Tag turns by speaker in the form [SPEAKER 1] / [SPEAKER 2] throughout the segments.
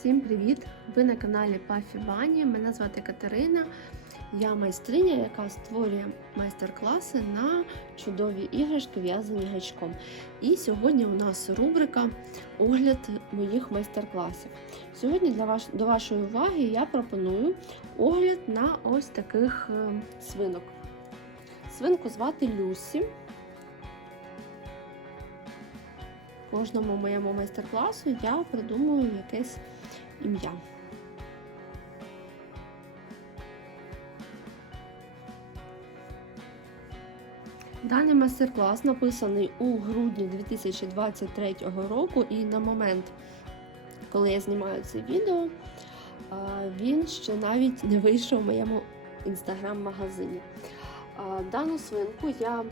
[SPEAKER 1] Всім привіт! Ви на каналі Пафі Бані. Мене звати Катерина. Я майстриня, яка створює майстер-класи на чудові іграшки, в'язані гачком. І сьогодні у нас рубрика Огляд моїх майстер-класів. Сьогодні для ваш, до вашої уваги я пропоную огляд на ось таких е, свинок. Свинку звати Люсі. Кожному моєму майстер-класу я придумую якесь ім'я. Даний майстер-клас написаний у грудні 2023 року, і на момент, коли я знімаю це відео, він ще навіть не вийшов в моєму інстаграм-магазині. Дану свинку я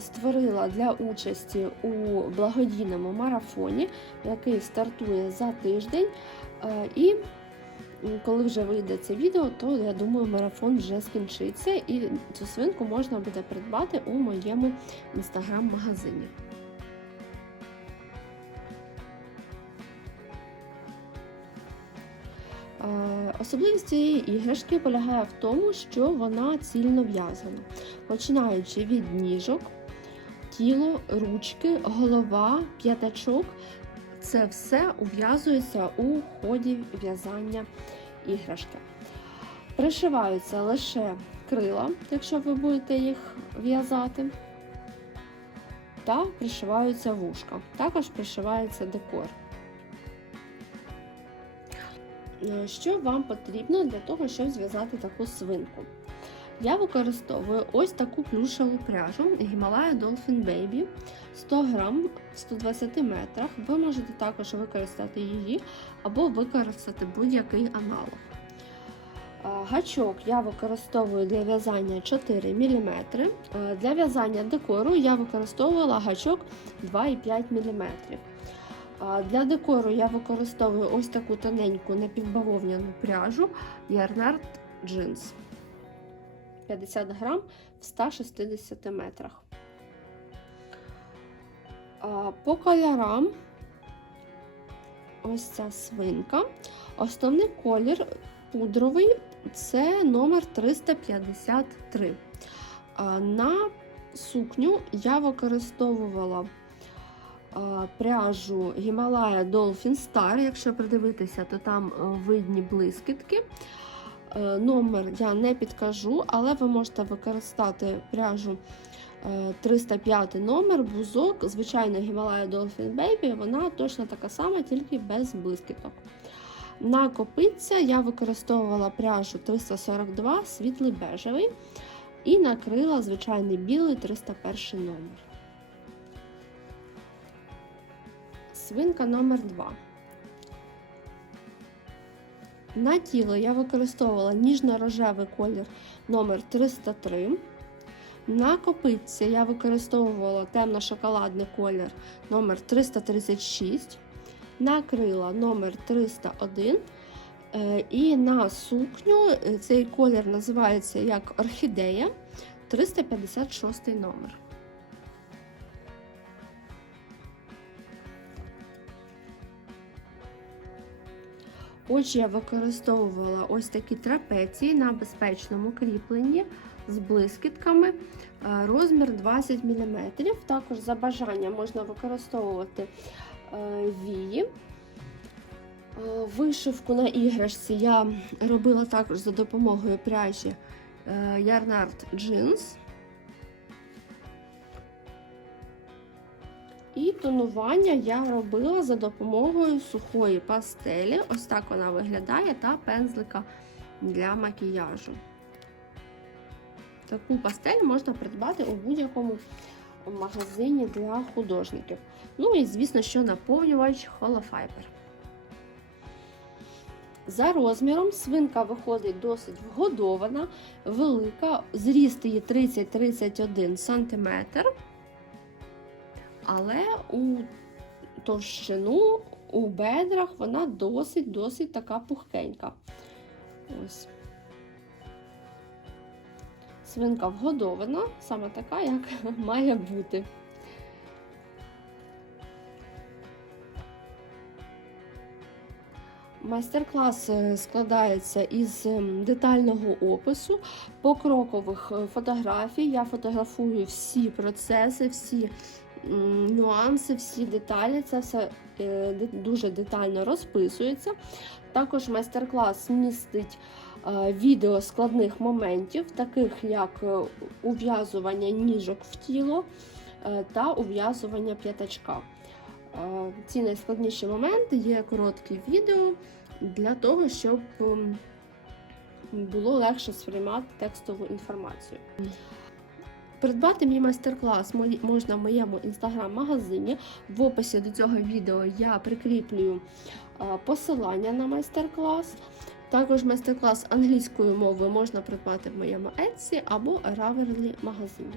[SPEAKER 1] створила для участі у благодійному марафоні, який стартує за тиждень. І коли вже вийде це відео, то я думаю, марафон вже скінчиться, і цю свинку можна буде придбати у моєму інстаграм-магазині. Особливість цієї іграшки полягає в тому, що вона цільно в'язана, починаючи від ніжок, тіло, ручки, голова, п'ятачок. Це все ув'язується у ході в'язання іграшки. Пришиваються лише крила, якщо ви будете їх в'язати, та пришиваються вушка. Також пришивається декор. Що вам потрібно для того, щоб зв'язати таку свинку? Я використовую ось таку плюшеву пряжу Himalaya Dolphin Baby 100 грам в 120 метрах. Ви можете також використати її або використати будь-який аналог. Гачок я використовую для в'язання 4 мм. Для в'язання декору я використовувала гачок 2,5 мм. Для декору я використовую ось таку тоненьку напівбавовняну пряжу Yarnart Jeans. 50 грам в 160 метрах. По кольорам ось ця свинка. Основний колір пудровий це номер 353. На сукню я використовувала пряжу Himalaya Dolphin Star. Якщо придивитися, то там видні блискітки. Номер я не підкажу, але ви можете використати пряжу 305 номер, бузок, звичайно, Himalaya Dolphin Baby, вона точно така сама, тільки без блискіток. На копиця я використовувала пряжу 342 світлий бежевий і накрила звичайний білий 301 номер. Свинка номер 2 На тіло я використовувала ніжно-рожевий колір номер 303 На копитці я використовувала темно-шоколадний колір номер 336 на крила номер 301 і на сукню цей колір називається як орхідея 356 номер. Отже, я використовувала ось такі трапеції на безпечному кріпленні з блискітками, розмір 20 мм. Також за бажанням можна використовувати вії. Вишивку на іграшці я робила також за допомогою пряжі Yarnart Jeans. І тонування я робила за допомогою сухої пастелі. Ось так вона виглядає, та пензлика для макіяжу. Таку пастель можна придбати у будь-якому магазині для художників. Ну і, звісно, що наповнювач холофайбер. За розміром свинка виходить досить вгодована, велика, зріст її 30-31 см. Але у товщину, у бедрах вона досить-досить така пухкенька. Ось. Свинка вгодована, саме така, як має бути. Майстер-клас е, складається із ем, детального опису, покрокових е, фотографій. Я фотографую всі процеси, всі нюанси, всі деталі. Це все е, дуже детально розписується. Також майстер-клас містить е, відео складних моментів, таких як е, ув'язування ніжок в тіло та ув'язування п'ятачка. Ці найскладніші моменти є короткі відео для того, щоб було легше сприймати текстову інформацію. Придбати мій майстер-клас можна в моєму інстаграм-магазині. В описі до цього відео я прикріплюю посилання на майстер-клас. Також майстер-клас англійською мовою можна придбати в моєму Etsy або Ravelry магазині.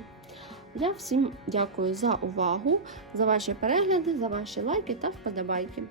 [SPEAKER 1] Я всім дякую за увагу, за ваші перегляди, за ваші лайки та вподобайки.